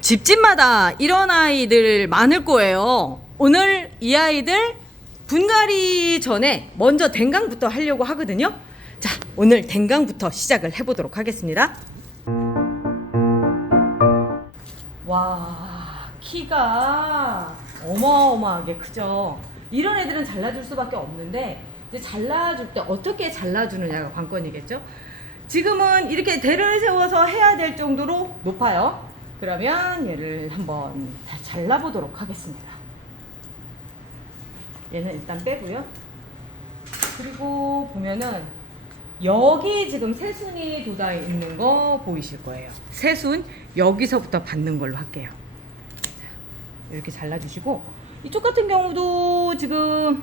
집집마다 이런 아이들 많을 거예요. 오늘 이 아이들 분갈이 전에 먼저 댕강부터 하려고 하거든요. 자, 오늘 댕강부터 시작을 해보도록 하겠습니다. 와, 키가 어마어마하게 크죠. 이런 애들은 잘라줄 수밖에 없는데 이제 잘라줄 때 어떻게 잘라주느냐가 관건이겠죠. 지금은 이렇게 대를 세워서 해야 될 정도로 높아요. 그러면 얘를 한번 다 잘라보도록 하겠습니다. 얘는 일단 빼고요. 그리고 보면은 여기 지금 새순이 돋아 있는 거 보이실 거예요. 새순 여기서부터 받는 걸로 할게요. 자, 이렇게 잘라주시고, 이쪽 같은 경우도 지금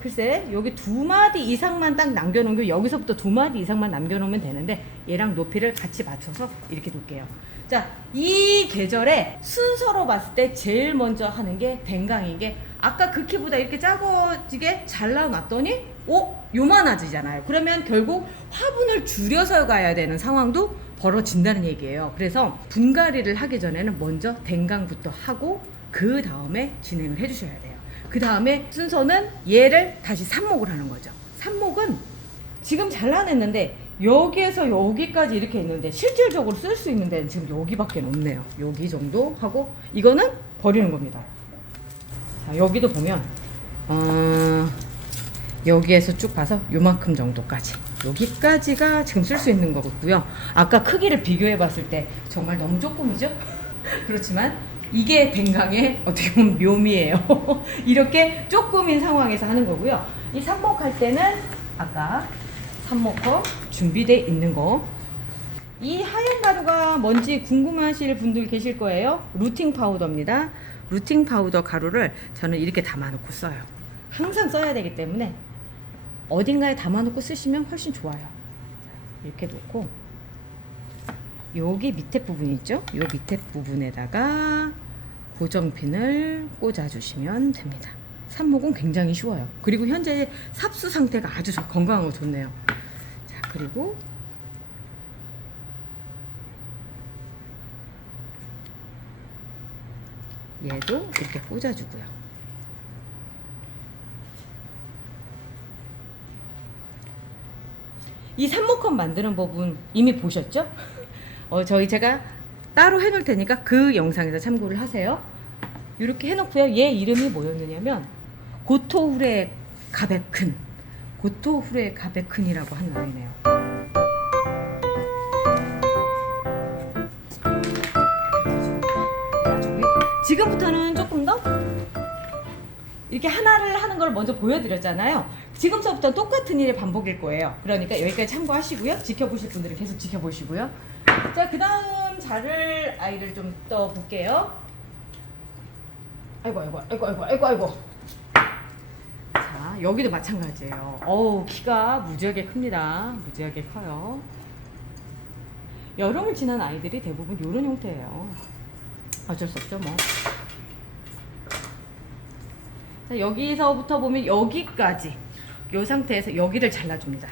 글쎄 여기 2마디 이상만 딱 남겨놓으면, 여기서부터 2마디 이상만 남겨놓으면 되는데 얘랑 높이를 같이 맞춰서 이렇게 놓을게요. 자, 이 계절에 순서로 봤을 때 제일 먼저 하는 게 댕강인 게, 아까 그 키보다 이렇게 작아지게 잘라놨더니 요만해지잖아요. 그러면 결국 화분을 줄여서 가야 되는 상황도 벌어진다는 얘기예요. 그래서 분갈이를 하기 전에는 먼저 댕강부터 하고 그 다음에 진행을 해주셔야 돼요. 그 다음에 순서는 얘를 다시 삽목을 하는 거죠. 삽목은 지금 잘라냈는데 여기에서 여기까지 이렇게 있는데 실질적으로 쓸 수 있는 데는 지금 여기밖에 없네요. 여기 정도 하고 이거는 버리는 겁니다. 자, 여기도 보면 여기에서 쭉 봐서 요만큼 정도까지, 여기까지가 지금 쓸 수 있는 거고요. 아까 크기를 비교해 봤을 때 정말 너무 조금이죠? 그렇지만 이게 댕강의 어떻게 보면 묘미예요. 이렇게 조금인 상황에서 하는 거고요. 이 삽목할 때는 아까 삽목커 준비되어 있는 거, 이 하얀 가루가 뭔지 궁금하실 분들 계실 거예요. 루팅 파우더입니다. 루팅 파우더 가루를 저는 이렇게 담아놓고 써요. 항상 써야 되기 때문에 어딘가에 담아놓고 쓰시면 훨씬 좋아요. 이렇게 놓고 여기 밑에 부분 있죠? 이 밑에 부분에다가 고정핀을 꽂아주시면 됩니다. 삽목은 굉장히 쉬워요. 그리고 현재 삽수 상태가 아주 건강하고 좋네요. 자, 그리고 얘도 이렇게 꽂아주고요. 이 삽목컵 만드는 법은 이미 보셨죠? 제가 따로 해놓을 테니까 그 영상에서 참고를 하세요. 이렇게 해놓고요. 얘 이름이 뭐였느냐면 고토후레 가베큰, 고토후레 가베큰이라고 한 아이네요. 지금부터는 조금 더 이렇게 하나를 하는 걸 먼저 보여드렸잖아요. 지금서부터 똑같은 일의 반복일 거예요. 그러니까 여기까지 참고하시고요. 지켜보실 분들은 계속 지켜보시고요. 자, 그 다음 자를 아이를 좀 떠 볼게요. 아이고. 자, 여기도 마찬가지예요. 어우, 키가 무지하게 큽니다. 무지하게 커요. 여름을 지난 아이들이 대부분 이런 형태예요. 어쩔 수 없죠, 뭐. 자, 여기서부터 보면 여기까지, 이 상태에서 여기를 잘라줍니다.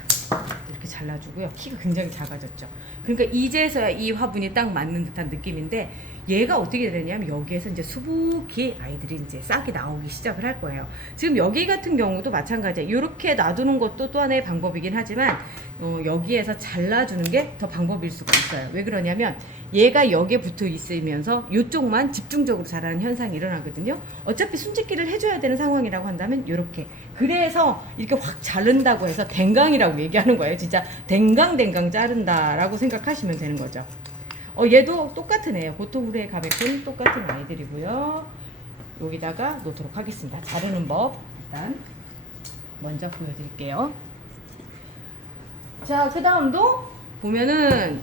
이렇게 잘라주고요. 키가 굉장히 작아졌죠. 그러니까 이제서야 이 화분이 딱 맞는 듯한 느낌인데, 얘가 어떻게 되냐면 여기에서 이제 수북히 아이들이 이제 싹이 나오기 시작을 할 거예요. 지금 여기 같은 경우도 마찬가지예요. 이렇게 놔두는 것도 또 하나의 방법이긴 하지만 여기에서 잘라주는 게 더 방법일 수가 있어요. 왜 그러냐면 얘가 여기에 붙어 있으면서 이쪽만 집중적으로 자라는 현상이 일어나거든요. 어차피 숨짓기를 해줘야 되는 상황이라고 한다면 이렇게, 그래서 이렇게 확 자른다고 해서 댕강이라고 얘기하는 거예요. 진짜 댕강 자른다라고 생각하시면 되는 거죠. 얘도 똑같은 애예요. 고토후레 가베큰 똑같은 아이들이고요. 여기다가 놓도록 하겠습니다. 자르는 법 일단 먼저 보여드릴게요. 자, 그 다음도 보면은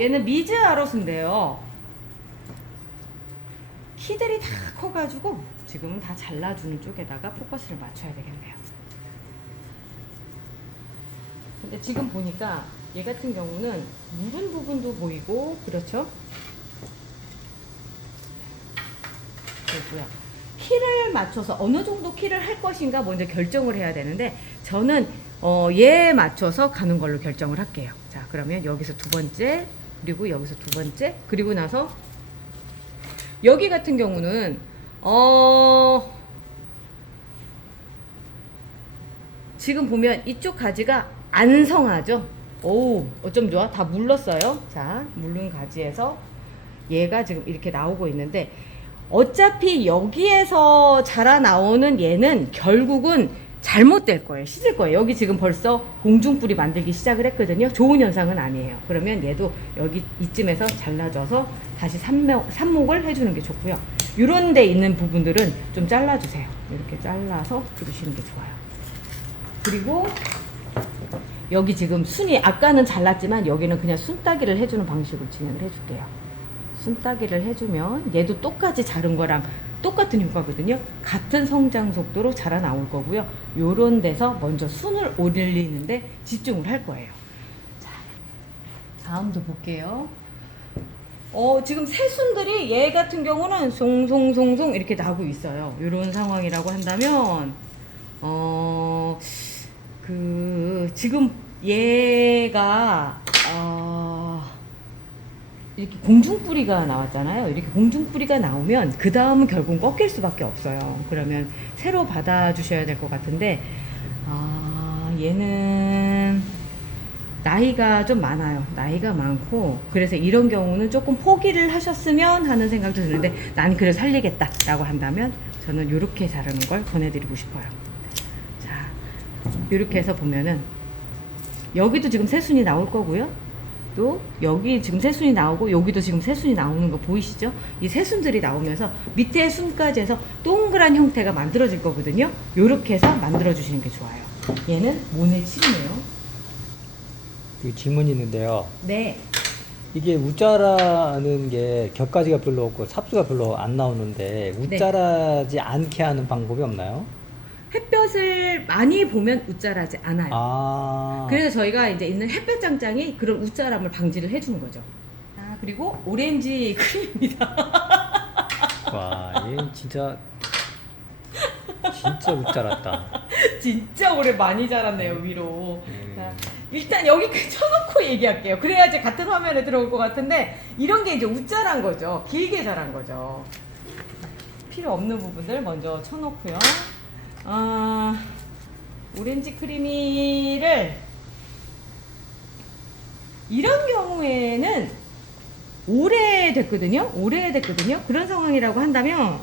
얘는 미즈 아로스인데요. 키들이 다 커가지고 지금은 다 잘라주는 쪽에다가 포커스를 맞춰야 되겠네요. 근데 지금 보니까 얘 같은 경우는 무른 부분도 보이고, 그렇죠? 그리고요. 키를 맞춰서 어느 정도 키를 할 것인가 먼저 결정을 해야 되는데, 저는 얘에 맞춰서 가는 걸로 결정을 할게요. 자, 그러면 여기서 두 번째, 그리고 여기서 두 번째, 그리고 나서 여기 같은 경우는 지금 보면 이쪽 가지가 안 성하죠. 오, 어쩜 좋아? 다 물렀어요. 자, 물른 가지에서 얘가 지금 이렇게 나오고 있는데, 어차피 여기에서 자라나오는 얘는 결국은 잘못될 거예요. 시질 거예요. 여기 지금 벌써 공중뿌리 만들기 시작을 했거든요. 좋은 현상은 아니에요. 그러면 얘도 여기 이쯤에서 잘라줘서 다시 삽목을 해주는 게 좋고요. 이런 데 있는 부분들은 좀 잘라주세요. 이렇게 잘라서 두르시는 게 좋아요. 그리고 여기 지금 순이 아까는 잘랐지만 여기는 그냥 순따기를 해주는 방식으로 진행을 해줄게요. 순따기를 해주면 얘도 똑같이 자른 거랑 똑같은 효과거든요. 같은 성장 속도로 자라 나올 거고요. 요런 데서 먼저 순을 올리는데 집중을 할 거예요. 자, 다음도 볼게요. 지금 새순들이 얘 같은 경우는 송송송송 이렇게 나고 있어요. 요런 상황이라고 한다면 지금 얘가 이렇게 공중뿌리가 나왔잖아요. 이렇게 공중뿌리가 나오면 그 다음은 결국 꺾일 수밖에 없어요. 그러면 새로 받아주셔야 될 것 같은데, 얘는 나이가 좀 많아요. 나이가 많고, 그래서 이런 경우는 조금 포기를 하셨으면 하는 생각도 드는데, 난 그래 살리겠다 라고 한다면 저는 이렇게 자르는 걸 권해드리고 싶어요. 자, 이렇게 해서 보면은 여기도 지금 새순이 나올 거고요. 또 여기 지금 새순이 나오고 여기도 지금 새순이 나오는 거 보이시죠? 이 새순들이 나오면서 밑에 순까지 해서 동그란 형태가 만들어질 거거든요. 요렇게 해서 만들어 주시는 게 좋아요. 얘는 모네칠이네요. 그 질문이 있는데요. 네. 이게 웃자라는 게 격가지가 별로 없고 삽수가 별로 안 나오는데 웃자라지 않게 하는 방법이 없나요? 햇볕을 많이 보면 웃자라지 않아요. 그래서 저희가 이제 있는 햇볕 장장이 그런 웃자람을 방지를 해주는 거죠. 그리고 오렌지 크림입니다. 와, 얘 진짜 웃자랐다. 진짜 오래 많이 자랐네요, 위로. 자, 일단 여기까지 쳐놓고 얘기할게요. 그래야지 같은 화면에 들어올 것 같은데, 이런 게 이제 웃자란 거죠. 길게 자란 거죠. 필요 없는 부분들 먼저 쳐놓고요. 오렌지 크리미를 이런 경우에는 오래됐거든요. 그런 상황이라고 한다면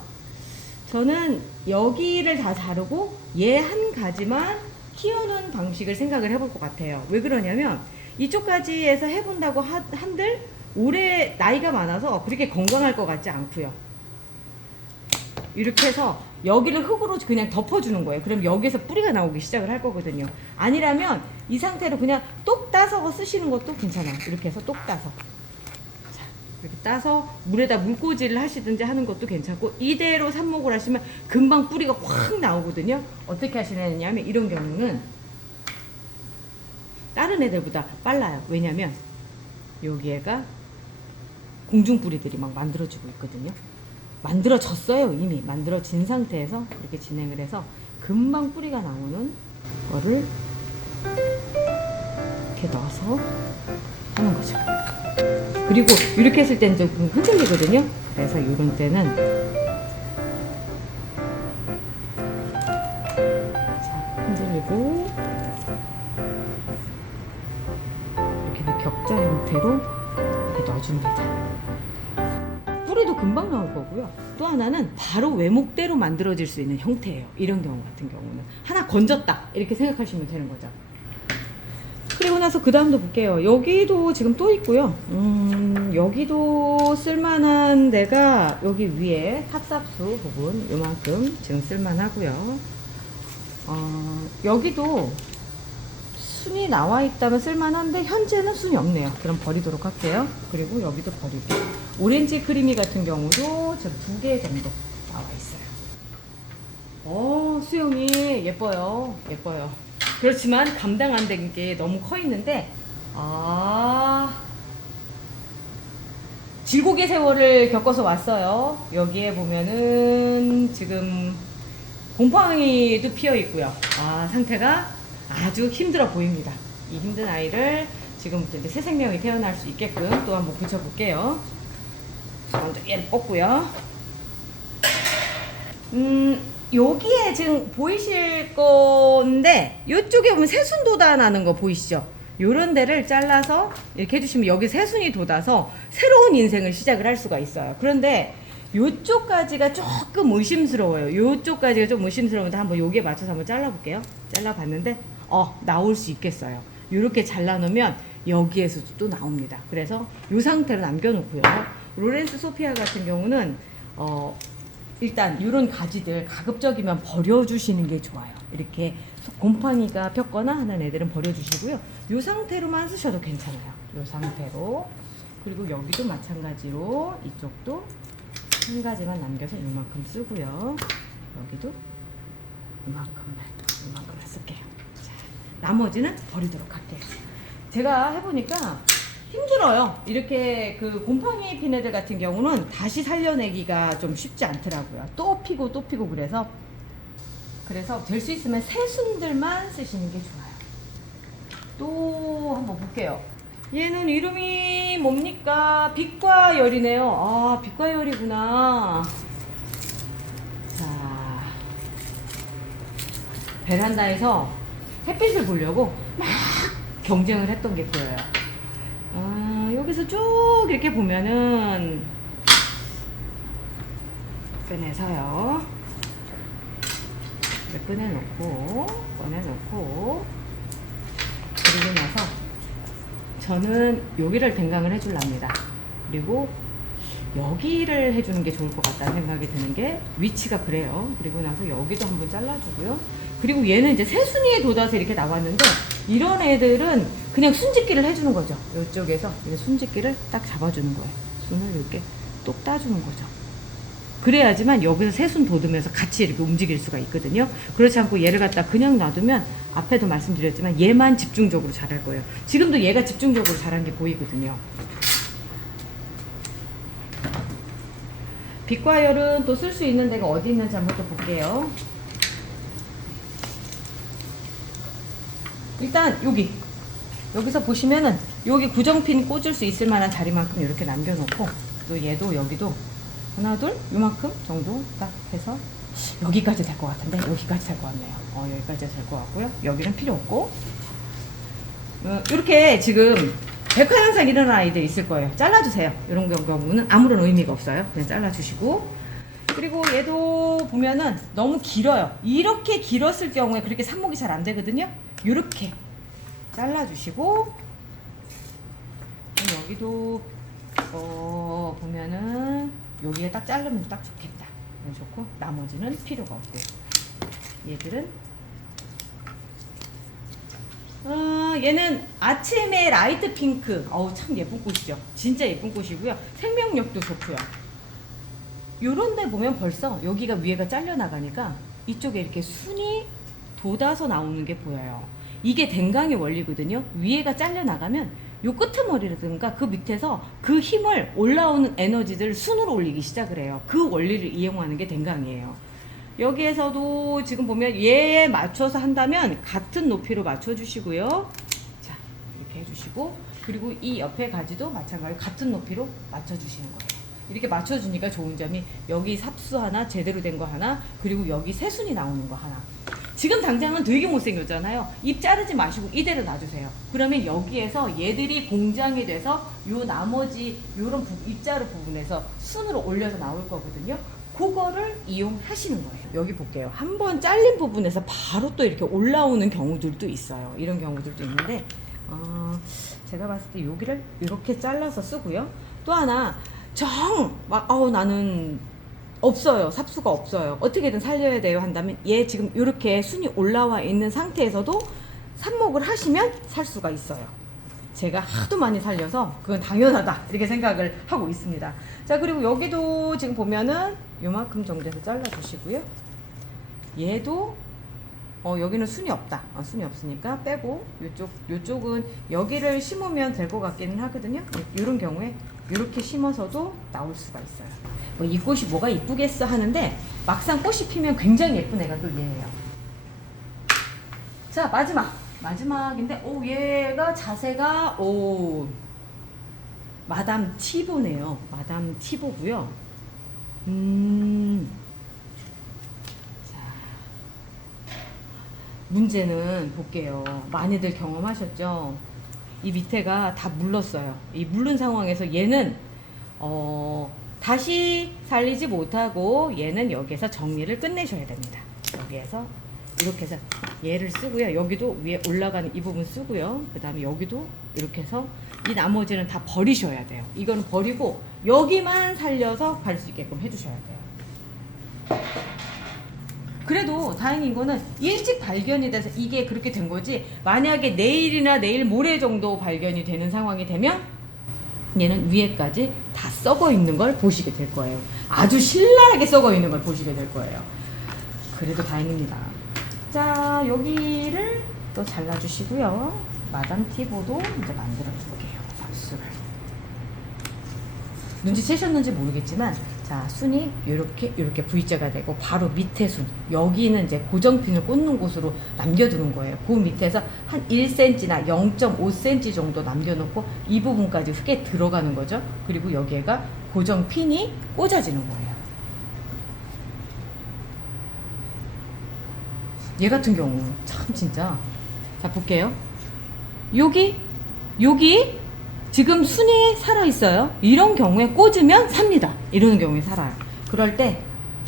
저는 여기를 다 자르고 얘 한 가지만 키우는 방식을 생각을 해볼 것 같아요. 왜 그러냐면 이쪽까지에서 해본다고 한들 올해 나이가 많아서 그렇게 건강할 것 같지 않고요. 이렇게 해서 여기를 흙으로 그냥 덮어주는 거예요. 그럼 여기에서 뿌리가 나오기 시작을 할 거거든요. 아니라면 이 상태로 그냥 똑 따서 쓰시는 것도 괜찮아요. 이렇게 해서 똑 따서. 자, 이렇게 따서 물에다 물꽂이를 하시든지 하는 것도 괜찮고, 이대로 삽목을 하시면 금방 뿌리가 확 나오거든요. 어떻게 하시냐면 이런 경우는 다른 애들보다 빨라요. 왜냐면 여기에가 공중뿌리들이 막 만들어지고 있거든요. 만들어졌어요. 이미 만들어진 상태에서 이렇게 진행을 해서 금방 뿌리가 나오는 거를 이렇게 넣어서 하는 거죠. 그리고 이렇게 했을 때는 좀 흔들리거든요. 그래서 이런 때는 자, 흔들리고 이렇게 격자 형태로 이렇게 넣어줍니다. 뿌리도 금방 나올 거고요. 또 하나는 바로 외목대로 만들어질 수 있는 형태예요. 이런 경우 같은 경우는 하나 건졌다 이렇게 생각하시면 되는 거죠. 그리고 나서 그 다음도 볼게요. 여기도 지금 또 있고요. 여기도 쓸만한 데가 여기 위에 탑삽수 부분 요만큼 지금 쓸만하고요. 여기도 순이 나와 있다면 쓸만한데 현재는 순이 없네요. 그럼 버리도록 할게요. 그리고 여기도 버리고, 오렌지 크리미 같은 경우도 지금 2개 정도 나와 있어요. 수영이 예뻐요. 그렇지만 감당 안 된 게 너무 커 있는데, 질곡의 세월을 겪어서 왔어요. 여기에 보면은 지금 곰팡이도 피어 있고요. 상태가 아주 힘들어 보입니다. 이 힘든 아이를 지금부터 이제 새 생명이 태어날 수 있게끔 또 한번 붙여볼게요. 먼저 얘를 뽑고요. 여기에 지금 보이실 건데 이쪽에 보면 새순 돋아나는 거 보이시죠? 요런 데를 잘라서 이렇게 해주시면 여기 새순이 돋아서 새로운 인생을 시작을 할 수가 있어요. 그런데 요쪽까지가 조금 의심스러워요. 요쪽까지가 좀 의심스러운데 한번 여기에 맞춰서 한번 잘라볼게요. 잘라봤는데 나올 수 있겠어요. 요렇게 잘라놓으면 여기에서도 또 나옵니다. 그래서 요 상태로 남겨놓고요. 로렌스 소피아 같은 경우는 일단 이런 가지들 가급적이면 버려주시는 게 좋아요. 이렇게 곰팡이가 폈거나 하는 애들은 버려주시고요. 이 상태로만 쓰셔도 괜찮아요. 이 상태로. 그리고 여기도 마찬가지로 이쪽도 한 가지만 남겨서 이만큼 쓰고요. 여기도 이만큼만 쓸게요. 자, 나머지는 버리도록 할게요. 제가 해보니까 힘들어요. 이렇게 그 곰팡이 핀 애들 같은 경우는 다시 살려내기가 좀 쉽지 않더라고요. 또 피고 또 피고 그래서 될 수 있으면 새순들만 쓰시는 게 좋아요. 또 한번 볼게요. 얘는 이름이 뭡니까? 빛과 열이네요. 아, 빛과 열이구나. 자, 베란다에서 햇빛을 보려고 막 경쟁을 했던 게 보여요. 여기서 쭉 이렇게 보면은 꺼내서요. 꺼내놓고 그리고 나서 저는 여기를 댕강을 해줄랍니다. 그리고 여기를 해주는 게 좋을 것 같다는 생각이 드는 게 위치가 그래요. 그리고 나서 여기도 한번 잘라주고요. 그리고 얘는 이제 새순이에 돋아서 이렇게 나왔는데 이런 애들은 그냥 순짓기를 해주는 거죠. 이쪽에서 순짓기를 딱 잡아주는 거예요. 순을 이렇게 똑 따주는 거죠. 그래야지만 여기서 새순 돋으면서 같이 이렇게 움직일 수가 있거든요. 그렇지 않고 얘를 갖다 그냥 놔두면 앞에도 말씀드렸지만 얘만 집중적으로 잘할 거예요. 지금도 얘가 집중적으로 잘한 게 보이거든요. 빛과 열은 또 쓸 수 있는 데가 어디 있는지 한번 또 볼게요. 일단 여기서 보시면은 여기 구정핀 꽂을 수 있을 만한 자리만큼 이렇게 남겨놓고 또 얘도 여기도 하나 둘 요만큼 정도 딱 해서 여기까지 될 것 같은데 여기까지 될 것 같네요. 여기까지 될 것 같고요. 여기는 필요 없고 이렇게 지금 백화현상 일어나는 아이들 있을 거예요. 잘라주세요. 이런 경우는 아무런 의미가 없어요. 그냥 잘라주시고 그리고 얘도 보면은 너무 길어요. 이렇게 길었을 경우에 그렇게 삽목이 잘 안 되거든요. 이렇게 잘라주시고 여기도 보면은 여기에 딱 자르면 딱 좋겠다. 좋고 나머지는 필요가 없고 얘들은 얘는 아침에 라이트 핑크. 참 예쁜 꽃이죠. 진짜 예쁜 꽃이고요. 생명력도 좋고요. 요런 데 보면 벌써 여기가 위에가 잘려 나가니까 이쪽에 이렇게 순이 돋아서 나오는 게 보여요. 이게 댕강의 원리거든요. 위에가 잘려 나가면 요 끄트머리라든가 그 밑에서 그 힘을 올라오는 에너지들 순으로 올리기 시작을 해요. 그 원리를 이용하는 게 댕강이에요. 여기에서도 지금 보면 얘에 맞춰서 한다면 같은 높이로 맞춰주시고요. 자, 이렇게 해주시고 그리고 이 옆에 가지도 마찬가지로 같은 높이로 맞춰주시는 거예요. 이렇게 맞춰주니까 좋은 점이 여기 삽수 하나, 제대로 된 거 하나, 그리고 여기 새순이 나오는 거 하나. 지금 당장은 되게 못생겼잖아요. 잎 자르지 마시고 이대로 놔주세요. 그러면 여기에서 얘들이 공장이 돼서 요 나머지 요런 잎자루 부분에서 순으로 올려서 나올 거거든요. 그거를 이용하시는 거예요. 여기 볼게요. 한번 잘린 부분에서 바로 또 이렇게 올라오는 경우들도 있어요. 이런 경우들도 있는데 제가 봤을 때 여기를 이렇게 잘라서 쓰고요. 또 하나 나는 없어요. 삽수가 없어요. 어떻게든 살려야 돼요 한다면 얘 지금 이렇게 순이 올라와 있는 상태에서도 삽목을 하시면 살 수가 있어요. 제가 하도 많이 살려서 그건 당연하다 이렇게 생각을 하고 있습니다. 자, 그리고 여기도 지금 보면은 요만큼 정도에서 잘라 주시고요. 얘도 여기는 순이 없다. 순이 없으니까 빼고 요쪽은 여기를 심으면 될 것 같기는 하거든요. 이런 경우에 이렇게 심어서도 나올 수가 있어요. 이 꽃이 뭐가 이쁘겠어 하는데 막상 꽃이 피면 굉장히 예쁜 애가 또 얘예요. 자, 마지막인데 얘가 자세가 마담 티보네요. 마담 티보고요. 문제는 볼게요. 많이들 경험하셨죠? 이 밑에가 다 물렀어요. 이 물른 상황에서 얘는 다시 살리지 못하고 얘는 여기에서 정리를 끝내셔야 됩니다. 여기에서 이렇게 해서 얘를 쓰고요. 여기도 위에 올라가는 이 부분 쓰고요. 그 다음에 여기도 이렇게 해서 이 나머지는 다 버리셔야 돼요. 이거는 버리고 여기만 살려서 갈 수 있게끔 해주셔야 돼요. 그래도 다행인 거는 일찍 발견이 돼서 이게 그렇게 된 거지, 만약에 내일이나 내일 모레 정도 발견이 되는 상황이 되면 얘는 위에까지 다 썩어 있는 걸 보시게 될 거예요. 아주 신랄하게 썩어 있는 걸 보시게 될 거예요. 그래도 다행입니다. 자, 여기를 또 잘라주시고요. 마담 티보도 이제 만들어 줄게요. 박수를. 눈치채셨는지 모르겠지만, 자, 순이 이렇게 V자가 되고 바로 밑에 순, 여기는 이제 고정핀을 꽂는 곳으로 남겨두는 거예요. 그 밑에서 한 1cm나 0.5cm 정도 남겨놓고 이 부분까지 흙에 들어가는 거죠. 그리고 여기에가 고정핀이 꽂아지는 거예요. 얘 같은 경우 참 진짜, 자 볼게요. 여기 지금 순이 살아있어요. 이런 경우에 꽂으면 삽니다. 이런 경우에 살아요. 그럴 때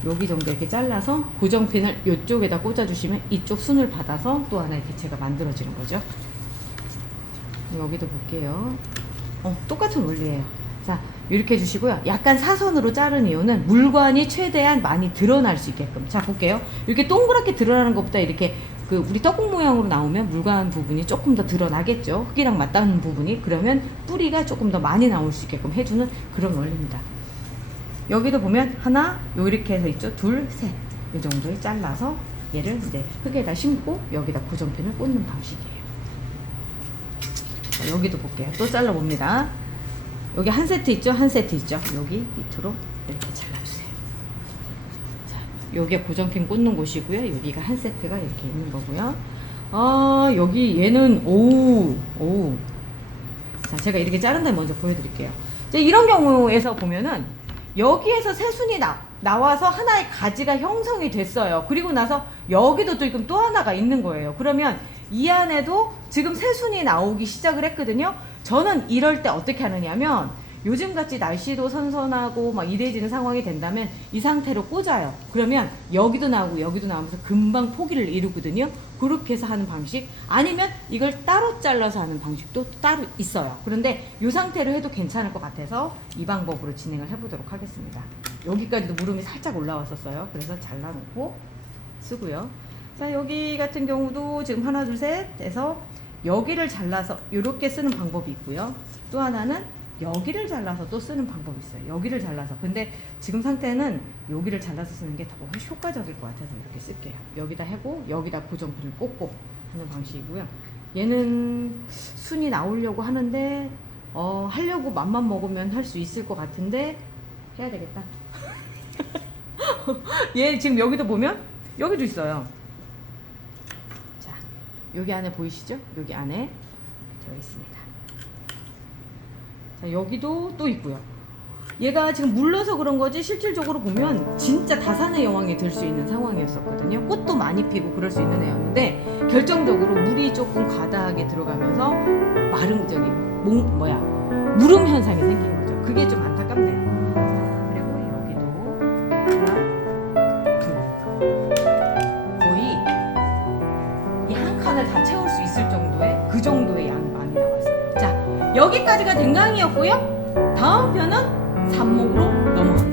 여기 정도 이렇게 잘라서 고정핀을 이쪽에다 꽂아주시면 이쪽 순을 받아서 또 하나의 개체가 만들어지는 거죠. 여기도 볼게요. 똑같은 원리예요. 자, 이렇게 해주시고요. 약간 사선으로 자른 이유는 물관이 최대한 많이 드러날 수 있게끔. 자, 볼게요. 이렇게 동그랗게 드러나는 것보다 이렇게 우리 떡국 모양으로 나오면 물관 부분이 조금 더 드러나겠죠. 흙이랑 맞닿는 부분이. 그러면 뿌리가 조금 더 많이 나올 수 있게끔 해주는 그런 원리입니다. 여기도 보면 하나, 이렇게 해서 있죠. 둘, 셋. 이 정도에 잘라서 얘를 이제 흙에다 심고 여기다 고정핀을 꽂는 방식이에요. 자, 여기도 볼게요. 또 잘라봅니다. 여기 한 세트 있죠? 한 세트 있죠? 여기 밑으로 이렇게 잘라주세요. 자, 여기가 고정핀 꽂는 곳이고요. 여기가 한 세트가 이렇게 있는 거고요. 여기 얘는 자, 제가 이렇게 자른 다음에 먼저 보여드릴게요. 자, 이런 경우에서 보면은 여기에서 새순이 나와서 하나의 가지가 형성이 됐어요. 그리고 나서 여기도 지금 또 하나가 있는 거예요. 그러면 이 안에도 지금 새순이 나오기 시작을 했거든요. 저는 이럴 때 어떻게 하느냐면, 요즘같이 날씨도 선선하고 막 이래지는 상황이 된다면 이 상태로 꽂아요. 그러면 여기도 나오고 여기도 나오면서 금방 포기를 이루거든요. 그렇게 해서 하는 방식, 아니면 이걸 따로 잘라서 하는 방식도 따로 있어요. 그런데 이 상태로 해도 괜찮을 것 같아서 이 방법으로 진행을 해보도록 하겠습니다. 여기까지도 무름이 살짝 올라왔었어요. 그래서 잘라놓고 쓰고요. 자, 여기 같은 경우도 지금 하나 둘 셋 해서 여기를 잘라서 이렇게 쓰는 방법이 있고요. 또 하나는 여기를 잘라서 또 쓰는 방법이 있어요. 여기를 잘라서. 근데 지금 상태는 여기를 잘라서 쓰는 게 더 훨씬 효과적일 것 같아서 이렇게 쓸게요. 여기다 하고 여기다 고정핀을 꽂고 하는 방식이고요. 얘는 순이 나오려고 하는데 하려고 맘만 먹으면 할 수 있을 것 같은데 해야 되겠다. 얘 지금 여기도 보면 여기도 있어요. 자, 여기 안에 보이시죠? 여기 안에 되어 있습니다. 자, 여기도 또 있고요. 얘가 지금 물러서 그런 거지 실질적으로 보면 진짜 다산의 여왕이 될 수 있는 상황이었었거든요. 꽃도 많이 피고 그럴 수 있는 애였는데 결정적으로 물이 조금 과다하게 들어가면서 무름 현상이 생긴 거죠. 그게 좀 안타깝네요. 자, 그리고 여기도 하나, 둘, 거의 이 한 칸을 다 채울 수 있을 정도의 그 정도의 양이 많이 나왔어요. 자, 여기까지가 댕강이었고요. 다음 편은 삽목으로 넘어갑니다.